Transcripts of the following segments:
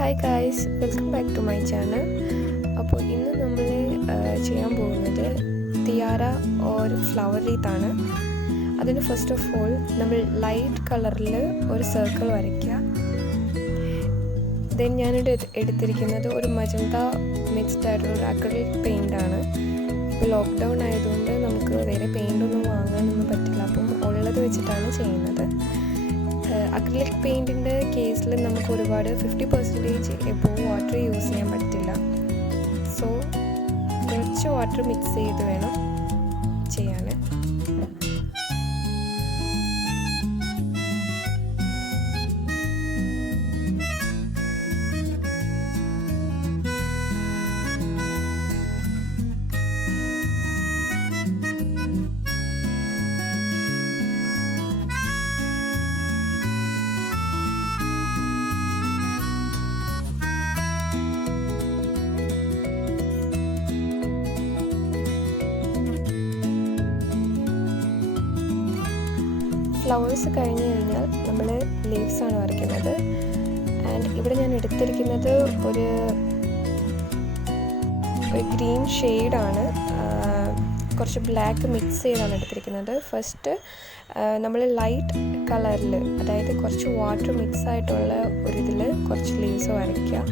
Hi guys, welcome back to my channel. അപ്പോൾ ഇന്ന് നമ്മൾ ചെയ്യാൻ പോകുന്നത് തിയാര ഓർ ഫ്ലവർ റീത്താണ്. അതിന് ഫസ്റ്റ് ഓഫ് ഓൾ നമ്മൾ ലൈറ്റ് കളറിൽ ഒരു സർക്കിൾ വരയ്ക്കുക. ദെൻ ഞാനിവിടെ എടുത്തിരിക്കുന്നത് ഒരു മജന്ത മിക്സ്ഡ് ആയിട്ടുള്ള ഒരു അക്രിലിക് പെയിൻ്റാണ്. ഇപ്പോൾ ലോക്ക്ഡൗൺ ആയതുകൊണ്ട് നമുക്ക് വേറെ പെയിൻ്റൊന്നും വാങ്ങാനൊന്നും പറ്റില്ല, അപ്പം ഉള്ളത് വെച്ചിട്ടാണ് ചെയ്യുന്നത്. അക്രിലിക് പെയിൻറ്റിൻ്റെ കേസിൽ നമുക്ക് ഒരുപാട് 50% എപ്പോൾ വാട്ടർ യൂസ് ചെയ്യാൻ പറ്റില്ല. സോ കുറച്ച് വാട്ടർ മിക്സ് ചെയ്ത് വേണം ചെയ്യാൻ. ഫ്ലവേഴ്സ് കഴിഞ്ഞ് കഴിഞ്ഞാൽ നമ്മൾ ലീവ്സാണ് വരയ്ക്കുന്നത്. ആൻഡ് ഇവിടെ ഞാൻ എടുത്തിരിക്കുന്നത് ഒരു ഗ്രീൻ ഷെയ്ഡാണ്, കുറച്ച് ബ്ലാക്ക് മിക്സ് ചെയ്താണ് എടുത്തിരിക്കുന്നത്. ഫസ്റ്റ് നമ്മൾ ലൈറ്റ് കളറിൽ, അതായത് കുറച്ച് വാട്ടർ മിക്സ് ആയിട്ടുള്ള ഒരിതിൽ കുറച്ച് ലീവ്സ് വരയ്ക്കുക.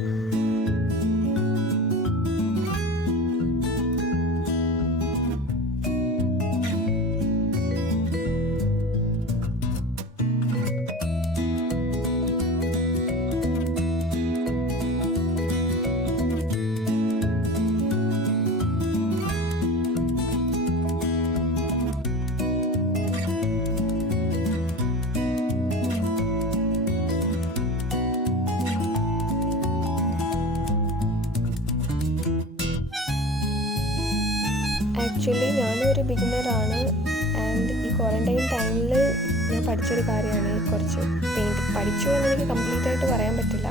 ആക്ച്വലി ഞാനൊരു ബിഗിനറാണ്. ആൻഡ് ഈ ക്വാറൻറ്റൈൻ ടൈമിൽ ഞാൻ പഠിച്ചൊരു കാര്യമാണ് ഈ കുറച്ച് പെയിൻറ്റ്. പഠിച്ചു എന്ന് എനിക്ക് കംപ്ലീറ്റ് ആയിട്ട് പറയാൻ പറ്റില്ല,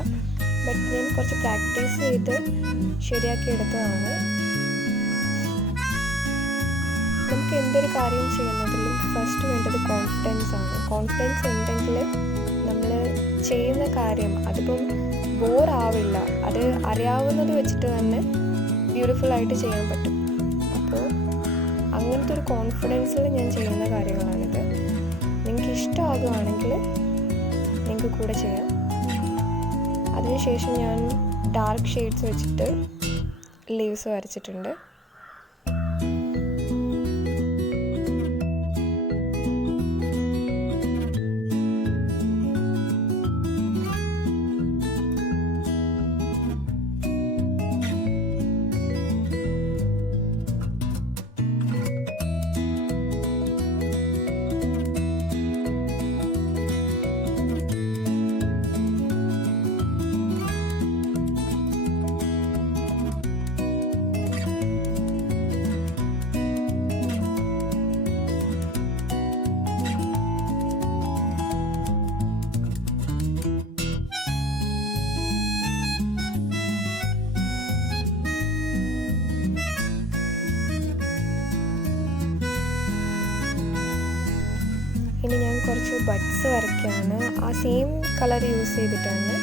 ബട്ട് ഞാൻ കുറച്ച് പ്രാക്ടീസ് ചെയ്ത് ശരിയാക്കി എടുത്തതാണ്. നമുക്ക് എന്തൊരു കാര്യം ചെയ്യുന്നതിലും ഫസ്റ്റ് വേണ്ടത് കോൺഫിഡൻസ് ആണ്. കോൺഫിഡൻസ് ഉണ്ടെങ്കിൽ നമ്മൾ ചെയ്യുന്ന കാര്യം അതിപ്പം ബോറാവില്ല. അത് അറിയാവുന്നത് വെച്ചിട്ട് തന്നെ ബ്യൂട്ടിഫുള്ളായിട്ട് ചെയ്യാൻ പറ്റും. അപ്പോൾ അങ്ങനത്തെ ഒരു കോൺഫിഡൻസിൽ ഞാൻ ചെയ്യുന്ന കാര്യങ്ങളാണിത്. നിങ്ങൾക്ക് ഇഷ്ടമാകുകയാണെങ്കിൽ നിങ്ങൾക്ക് കൂടെ ചെയ്യാം. അതിനുശേഷം ഞാൻ ഡാർക്ക് ഷെയ്ഡ്സ് വെച്ചിട്ട് ലീവ്സ് വരച്ചിട്ടുണ്ട്. ഇനി ഞാൻ കുറച്ച് ബഡ്സ് വരയ്ക്കുകയാണ്. ആ സെയിം കളർ യൂസ് ചെയ്തിട്ടാണ്.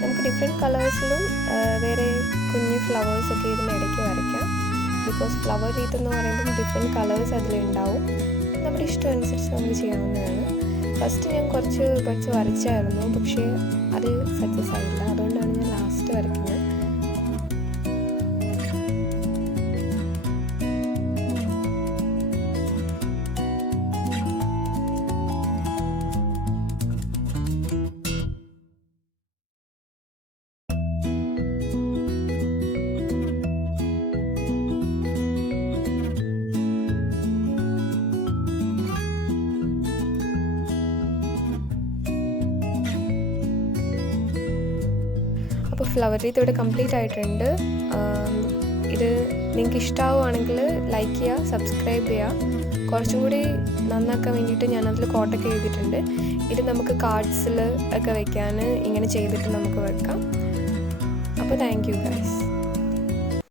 നമുക്ക് ഡിഫറെൻറ്റ് കളേഴ്സിലും വേറെ കുഞ്ഞ് ഫ്ലവേഴ്സൊക്കെ ഇതിന് ഇടയ്ക്ക് വരയ്ക്കാം. ബിക്കോസ് ഫ്ലവർ റീത്ത് എന്ന് പറയുമ്പം ഡിഫറെൻറ്റ് കളേഴ്സ് അതിലുണ്ടാവും. നമ്മുടെ ഇഷ്ടം അനുസരിച്ച് നമുക്ക് ചെയ്യാവുന്നതാണ്. ഫസ്റ്റ് ഞാൻ കുറച്ച് ബഡ്സ് വരച്ചായിരുന്നു, പക്ഷേ അത് സക്സസ് ആയില്ല. അതുകൊണ്ടാണ് ഞാൻ ലാസ്റ്റ് വരയ്ക്കുന്നത്. അപ്പോൾ ഫ്ലവർ റീത്ത് ഇവിടെ കംപ്ലീറ്റ് ആയിട്ടുണ്ട്. ഇത് നിങ്ങൾക്ക് ഇഷ്ടമാവുകയാണെങ്കിൽ ലൈക്ക് ചെയ്യുക, സബ്സ്ക്രൈബ് ചെയ്യുക. കുറച്ചും കൂടി നന്നാക്കാൻ വേണ്ടിയിട്ട് ഞാനതിൽ കോട്ടൊക്കെ എഴുതിയിട്ടുണ്ട്. ഇത് നമുക്ക് കാർഡ്സിൽ ഒക്കെ വയ്ക്കാൻ ഇങ്ങനെ ചെയ്തിട്ട് നമുക്ക് വെക്കാം. അപ്പോൾ താങ്ക് യു ഗൈസ്.